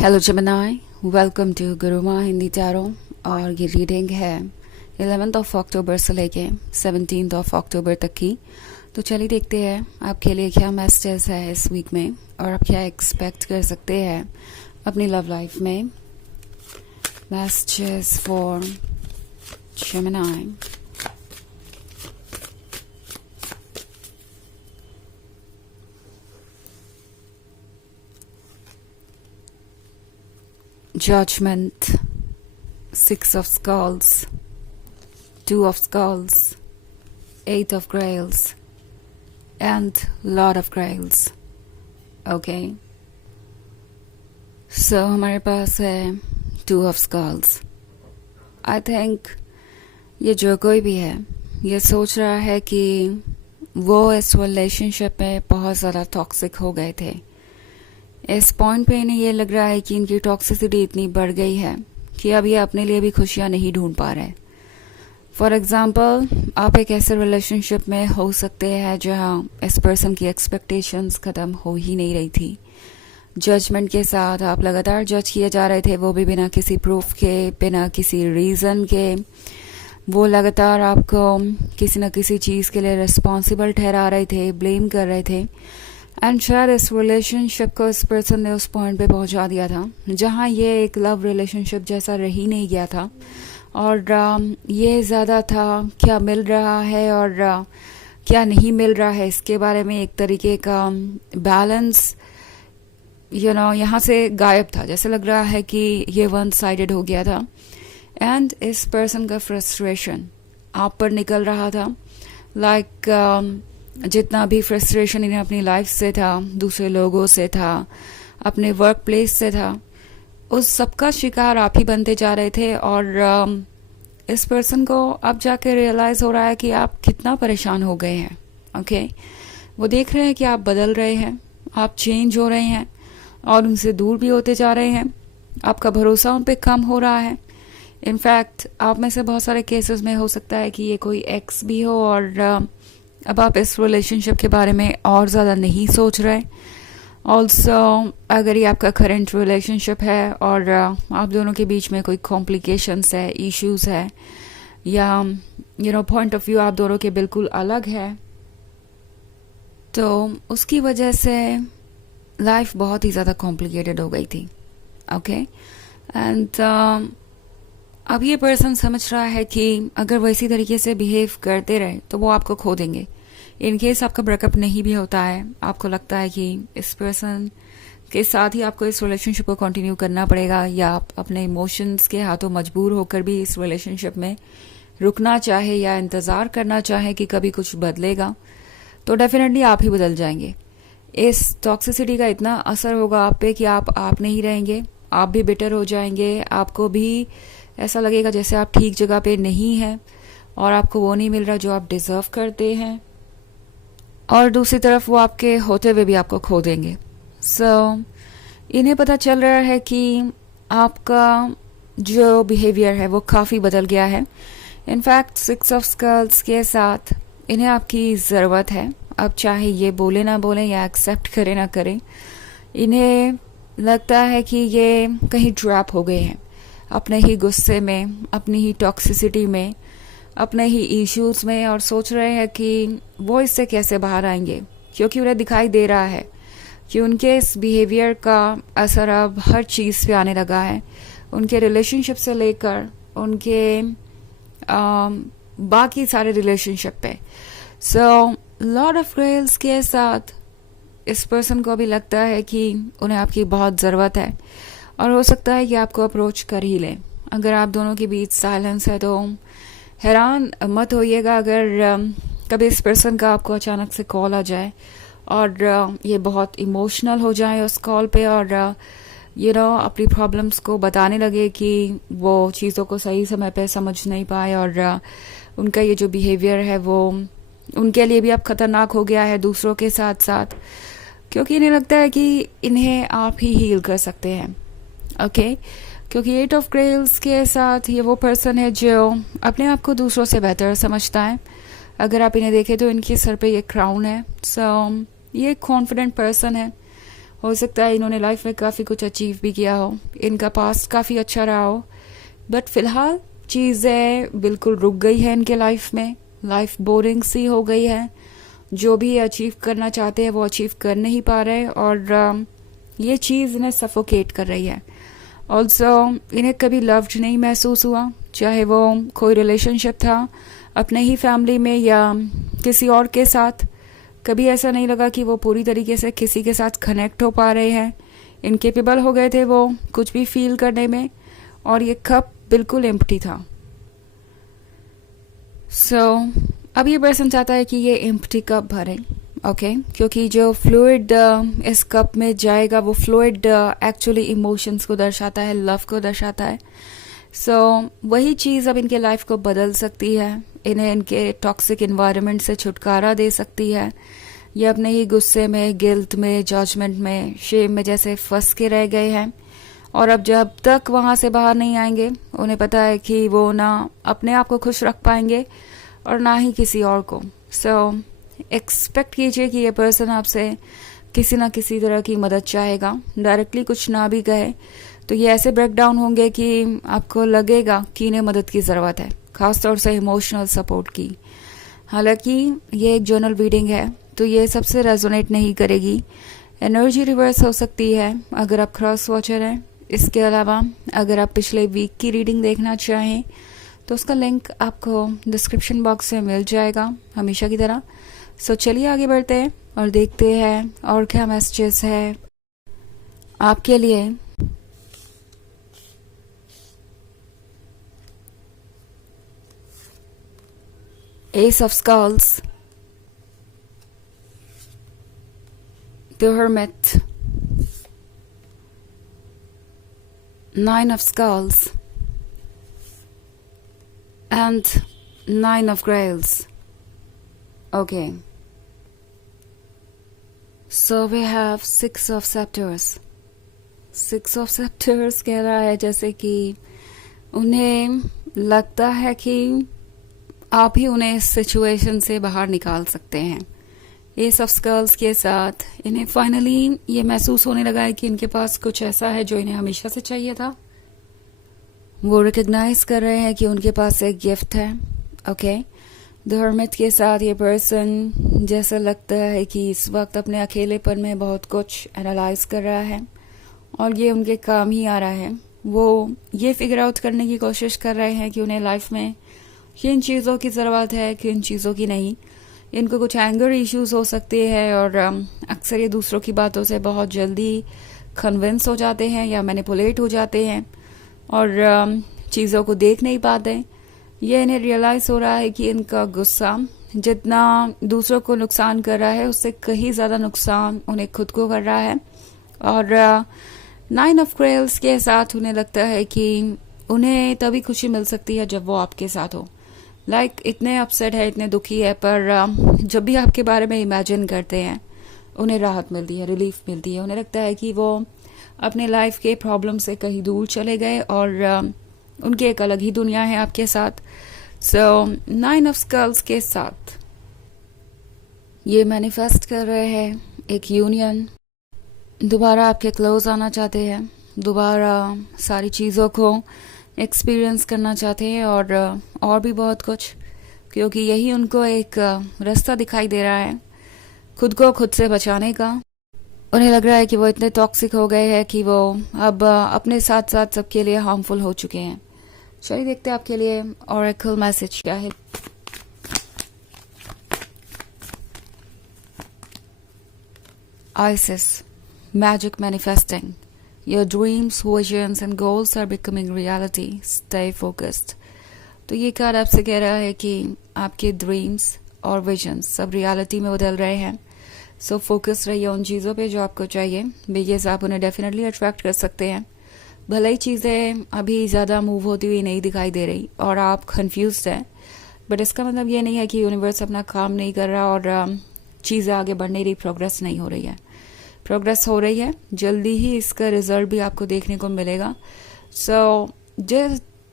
Hello जमनाई, welcome to Gurumaa Hindi tarot. और ये रीडिंग है 11 अक्टूबर से लेके 17 अक्टूबर तक की। तो चलिए देखते हैं आपके लिए क्या मैसेज है इस वीक में और आप क्या एक्सपेक्ट कर सकते हैं अपनी लव लाइफ में। Messages for Gemini. Judgment, Six of Skulls, Two of Skulls, Eight of Grails, and Lord of Grails. Okay. So हमारे पास है Two of Skulls. I think ये जो कोई भी है ये सोच रहा है कि वो इस रिलेशनशिप में बहुत ज़्यादा टॉक्सिक हो गए थे। इस पॉइंट पे इन्हें ये लग रहा है कि इनकी टॉक्सिसिटी इतनी बढ़ गई है कि अब ये अपने लिए भी खुशियाँ नहीं ढूंढ पा रहे। फॉर एग्जाम्पल, आप एक ऐसे रिलेशनशिप में हो सकते हैं जहाँ इस पर्सन की एक्सपेक्टेशंस ख़त्म हो ही नहीं रही थी। जजमेंट के साथ आप लगातार जज किए जा रहे थे, वो भी बिना किसी प्रूफ के, बिना किसी रीज़न के। वो लगातार आपको किसी न किसी चीज़ के लिए रिस्पॉन्सिबल ठहरा रहे थे, ब्लेम कर रहे थे। एंड शायद इस रिलेशनशिप को इस पर्सन ने उस पॉइंट पे पहुंचा दिया था जहां ये एक लव रिलेशनशिप जैसा रही नहीं गया था। और ये ज़्यादा था क्या मिल रहा है और क्या नहीं मिल रहा है, इसके बारे में एक तरीके का बैलेंस यहाँ से गायब था। जैसे लग रहा है कि ये वन साइडेड हो गया था। एंड इस पर्सन का फ्रस्ट्रेशन आप पर निकल रहा था। जितना भी फ्रस्ट्रेशन इन्हें अपनी लाइफ से था, दूसरे लोगों से था, अपने वर्क प्लेस से था, उस सबका शिकार आप ही बनते जा रहे थे। और इस पर्सन को अब जाके रियलाइज़ हो रहा है कि आप कितना परेशान हो गए हैं। ओके, वो देख रहे हैं कि आप बदल रहे हैं, आप चेंज हो रहे हैं और उनसे दूर भी होते जा रहे हैं। आपका भरोसा उन पर कम हो रहा है। इनफैक्ट आप में से बहुत सारे केसेस में हो सकता है कि ये कोई एक्स भी हो और अब आप इस रिलेशनशिप के बारे में और ज़्यादा नहीं सोच रहे। ऑल्सो अगर ये आपका करंट रिलेशनशिप है और आप दोनों के बीच में कोई कॉम्प्लिकेशंस है, इश्यूज है, या पॉइंट ऑफ व्यू आप दोनों के बिल्कुल अलग है, तो उसकी वजह से लाइफ बहुत ही ज़्यादा कॉम्प्लिकेटेड हो गई थी। ओके, एंड अब ये पर्सन समझ रहा है कि अगर वो इसी तरीके से बिहेव करते रहे तो वो आपको खो देंगे। इन केस आपका ब्रेकअप नहीं भी होता है, आपको लगता है कि इस पर्सन के साथ ही आपको इस रिलेशनशिप को कंटिन्यू करना पड़ेगा, या आप अपने इमोशंस के हाथों मजबूर होकर भी इस रिलेशनशिप में रुकना चाहे या इंतज़ार करना चाहे कि कभी कुछ बदलेगा, तो डेफिनेटली आप ही बदल जाएंगे। इस टॉक्सिसिटी का इतना असर होगा आप पे कि आप नहीं रहेंगे, आप भी बिटर हो जाएंगे। आपको भी ऐसा लगेगा जैसे आप ठीक जगह पे नहीं हैं और आपको वो नहीं मिल रहा जो आप डिज़र्व करते हैं, और दूसरी तरफ वो आपके होते हुए भी आपको खो देंगे। इन्हें पता चल रहा है कि आपका जो बिहेवियर है वो काफ़ी बदल गया है। इनफैक्ट सिक्स ऑफ स्कल्स के साथ इन्हें आपकी ज़रूरत है। अब चाहे ये बोले ना बोले या एक्सेप्ट करे ना करें, इन्हें लगता है कि ये कहीं ट्रैप हो गए हैं अपने ही गुस्से में, अपनी ही टॉक्सिसिटी में, अपने ही इश्यूज में, और सोच रहे हैं कि वो इससे कैसे बाहर आएंगे, क्योंकि उन्हें दिखाई दे रहा है कि उनके इस बिहेवियर का असर अब हर चीज़ पे आने लगा है, उनके रिलेशनशिप से लेकर उनके बाकी सारे रिलेशनशिप पे। लॉर्ड ऑफ ग्रेल्स के साथ इस पर्सन को भी लगता है कि उन्हें आपकी बहुत ज़रूरत है और हो सकता है कि आपको अप्रोच कर ही लें। अगर आप दोनों के बीच साइलेंस है तो हैरान मत होइएगा अगर कभी इस पर्सन का आपको अचानक से कॉल आ जाए और ये बहुत इमोशनल हो जाए उस कॉल पे और अपनी प्रॉब्लम्स को बताने लगे कि वो चीज़ों को सही समय पे समझ नहीं पाए और उनका ये जो बिहेवियर है वो उनके लिए भी अब खतरनाक हो गया है दूसरों के साथ साथ, क्योंकि इन्हें लगता है कि इन्हें आप ही हील कर सकते हैं। ओके, क्योंकि एट ऑफ ग्रेल्स के साथ ये वो पर्सन है जो अपने आप को दूसरों से बेहतर समझता है। अगर आप इन्हें देखें तो इनके सर पे ये क्राउन है। ये कॉन्फिडेंट पर्सन है हो सकता है इन्होंने लाइफ में काफ़ी कुछ अचीव भी किया हो, इनका पास्ट काफ़ी अच्छा रहा हो, बट फिलहाल चीज़ें बिल्कुल रुक गई है इनके लाइफ में। लाइफ बोरिंग सी हो गई है, जो भी अचीव करना चाहते हैं वो अचीव कर नहीं पा रहे, और ये चीज़ इन्हें सफोकेट कर रही है। ऑल्सो इन्हें कभी लव्ड नहीं महसूस हुआ, चाहे वो कोई रिलेशनशिप था अपने ही फैमिली में या किसी और के साथ। कभी ऐसा नहीं लगा कि वो पूरी तरीके से किसी के साथ कनेक्ट हो पा रहे हैं। इनकेपेबल हो गए थे वो कुछ भी फील करने में, और ये कप बिल्कुल एम्प्टी था। अब ये पर्सन चाहता है कि ये एम्प्टी कप भरे, ओके, क्योंकि जो फ्लूइड इस कप में जाएगा वो फ्लूइड एक्चुअली इमोशंस को दर्शाता है, लव को दर्शाता है। वही चीज़ अब इनके लाइफ को बदल सकती है, इन्हें इनके टॉक्सिक इन्वायरमेंट से छुटकारा दे सकती है। ये अपने ही गुस्से में, गिल्ट में, जजमेंट में, शेम में जैसे फंस के रह गए हैं, और अब जब तक वहाँ से बाहर नहीं आएंगे उन्हें पता है कि वो ना अपने आप को खुश रख पाएंगे और ना ही किसी और को। एक्सपेक्ट कीजिए कि ये पर्सन आपसे किसी ना किसी तरह की मदद चाहेगा, डायरेक्टली कुछ ना भी कहे तो ये ऐसे ब्रेक डाउन होंगे कि आपको लगेगा कि इन्हें मदद की ज़रूरत है, खासतौर से इमोशनल सपोर्ट की। हालांकि ये एक जर्नल रीडिंग है तो ये सबसे रेजोनेट नहीं करेगी, एनर्जी रिवर्स हो सकती है अगर आप क्रॉस वॉचर हैं। इसके अलावा अगर आप पिछले वीक की रीडिंग देखना चाहें तो उसका लिंक आपको डिस्क्रिप्शन बॉक्स में मिल जाएगा हमेशा की तरह। चलिए आगे बढ़ते हैं और देखते हैं और क्या मैसेजेस है आपके लिए। Ace of skulls, the hermit, 9 of skulls and 9 of grails. Okay, so we have 6 of scepters. 6 of scepters कह रहा है जैसे कि उन्हें लगता है कि आप ही उन्हें इस सिचुएशन से बाहर निकाल सकते हैं। एस ऑफ स्कल्स के साथ इन्हें फाइनली ये महसूस होने लगा है कि इनके पास कुछ ऐसा है जो इन्हें हमेशा से चाहिए था। वो रिकग्नाइज कर रहे हैं कि उनके पास एक गिफ्ट है। ओके, द हर्मिट के साथ ये पर्सन जैसा लगता है कि इस वक्त अपने अकेलेपन में बहुत कुछ एनालाइज कर रहा है और ये उनके काम ही आ रहा है। वो ये फिगर आउट करने की कोशिश कर रहे हैं कि उन्हें लाइफ में किन चीज़ों की ज़रूरत है, किन चीज़ों की नहीं। इनको कुछ एंगर इश्यूज हो सकते हैं और अक्सर ये दूसरों की बातों से बहुत जल्दी कन्विंस हो जाते हैं या मैनिपुलेट हो जाते हैं और चीज़ों को देख नहीं पाते। ये इन्हें रियलाइज हो रहा है कि इनका गुस्सा जितना दूसरों को नुकसान कर रहा है उससे कहीं ज़्यादा नुकसान उन्हें खुद को कर रहा है। और 9 ऑफ क्रेल्स के साथ उन्हें लगता है कि उन्हें तभी खुशी मिल सकती है जब वो आपके साथ हो। इतने अपसेट है, इतने दुखी है, पर जब भी आपके बारे में इमेजिन करते हैं उन्हें राहत मिलती है, रिलीफ मिलती है। उन्हें लगता है कि वो अपने लाइफ के प्रॉब्लम से कहीं दूर चले गए और उनकी एक अलग ही दुनिया है आपके साथ। 9 ऑफ स्कल्स के साथ ये मैनिफेस्ट कर रहे हैं एक यूनियन, दोबारा आपके क्लोज आना चाहते हैं, दोबारा सारी चीज़ों को एक्सपीरियंस करना चाहते हैं और भी बहुत कुछ, क्योंकि यही उनको एक रास्ता दिखाई दे रहा है खुद को खुद से बचाने का। उन्हें लग रहा है कि वो इतने टॉक्सिक हो गए हैं कि वो अब अपने साथ साथ सबके लिए हार्मफुल हो चुके हैं। चलिए देखते हैं आपके लिए ऑरेकल मैसेज क्या है। ISIS, magic manifesting, your dreams, visions and goals are becoming reality. Stay focused. तो ये कार्ड आपसे कह रहा है कि आपके ड्रीम्स और विजन्स सब रियलिटी में बदल रहे हैं। सो फोकस रहिए उन चीज़ों पे जो आपको चाहिए, बिकॉज आप उन्हें डेफिनेटली अट्रैक्ट कर सकते हैं। भले ही चीज़ें अभी ज़्यादा मूव होती हुई नहीं दिखाई दे रही और आप कंफ्यूज्ड हैं, बट इसका मतलब ये नहीं है कि यूनिवर्स अपना काम नहीं कर रहा और चीज़ें आगे बढ़ नहीं रही, प्रोग्रेस नहीं हो रही है। प्रोग्रेस हो रही है, जल्दी ही इसका रिजल्ट भी आपको देखने को मिलेगा।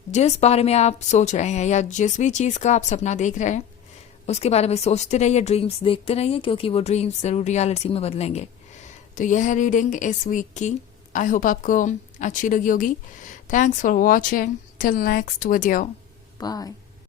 जिस बारे में आप सोच रहे हैं या जिस भी चीज़ का आप सपना देख रहे हैं उसके बारे में सोचते रहिए, ड्रीम्स देखते रहिए, क्योंकि वो ड्रीम्स ज़रूर रियलिटी में बदलेंगे। तो यह है रीडिंग इस वीक की। आई होप आपको अच्छी लगी होगी। Thanks for watching. Till next video, bye.